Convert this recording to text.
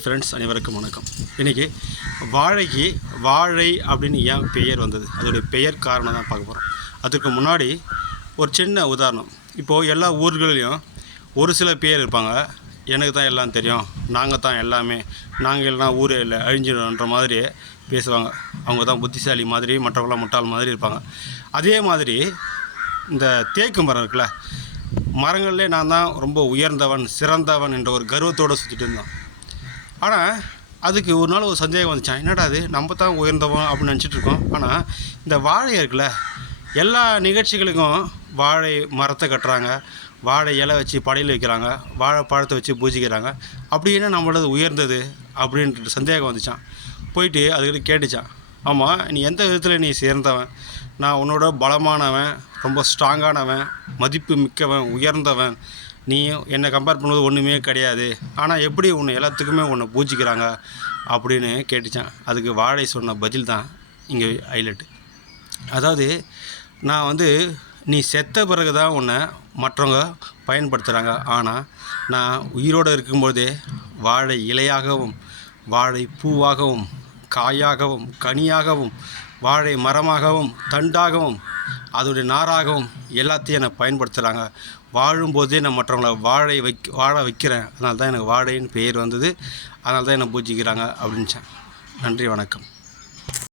Friends அனைவருக்கும் வணக்கம். இன்றைக்கி வாழைக்கு வாழை அப்படின்னு ஏன் பெயர் வந்தது, அதோடைய பெயர் காரணம் தான் பார்க்க போகிறோம். அதுக்கு முன்னாடி ஒரு சின்ன உதாரணம். இப்போது எல்லா ஊர்களிலையும் ஒரு சில பேர் இருப்பாங்க, எனக்கு தான் எல்லாம் தெரியும், நாங்கள் தான் எல்லாமே, நாங்கள் இல்லைனா ஊரே இல்லை அழிஞ்சிடும்ன்ற மாதிரி பேசுவாங்க. அவங்க தான் புத்திசாலி மாதிரி, மற்றவங்களாம் முட்டாள் மாதிரி இருப்பாங்க. அதே மாதிரி இந்த தேக்கு மரம் இருக்குல்ல, மரங்கள்லே நான் தான் ரொம்ப உயர்ந்தவன் சிறந்தவன் என்ற ஒரு கர்வத்தோடு சுற்றிட்டு இருந்தோம். ஆனால் அதுக்கு ஒரு நாள் ஒரு சந்தேகம் வந்துச்சான், என்னடா அது நம்ம தான் உயர்ந்தவன் அப்படின்னு நினச்சிட்ருக்கோம். ஆனால் இந்த வாழை இருக்குல்ல, எல்லா நிகழ்ச்சிகளுக்கும் வாழை மரத்தை கட்டுறாங்க, வாழை இலை வச்சு படையில் வைக்கிறாங்க, வாழைப்பழத்தை வச்சு பூஜிக்கிறாங்க. அப்படி என்ன நம்மளது உயர்ந்தது அப்படின்ட்டு சந்தேகம் வந்துச்சான். போயிட்டு அதுக்கிட்ட கேட்டுச்சான், ஆமாம் நீ எந்த விதத்தில் நீ சேர்ந்தவன், நான் உன்னோட பலமானவன், ரொம்ப ஸ்ட்ராங்கானவன், மதிப்பு மிக்கவன், உயர்ந்தவன், நீ என்னை கம்பேர் பண்ணுவது ஒன்றுமே கிடையாது, ஆனால் எப்படி உன்னை எல்லாத்துக்குமே உன்னை பூஜிக்கிறாங்க அப்படின்னு கேட்டுச்சான். அதுக்கு வாழை சொன்ன பதில் தான் இங்கே ஹைலைட்டு. அதாவது நான் நீ செத்த பிறகு தான் உன்னை மற்றவங்க பயன்படுத்துகிறாங்க, ஆனால் நான் உயிரோடு இருக்கும்போதே வாழை இலையாகவும் வாழை பூவாகவும் காயாகவும் கனியாகவும் வாழை மரமாகவும் தண்டாகவும் அதோடைய நாராகவும் எல்லாத்தையும் என்னை பயன்படுத்துகிறாங்க. வாழும்போதே நான் மற்றவங்களை வாழ வைக்கிறேன், அதனால தான் எனக்கு வாழைன்னு பெயர் வந்தது, அதனால தான் என்னை பூஜிக்கிறாங்க அப்படின்ச்சேன். நன்றி, வணக்கம்.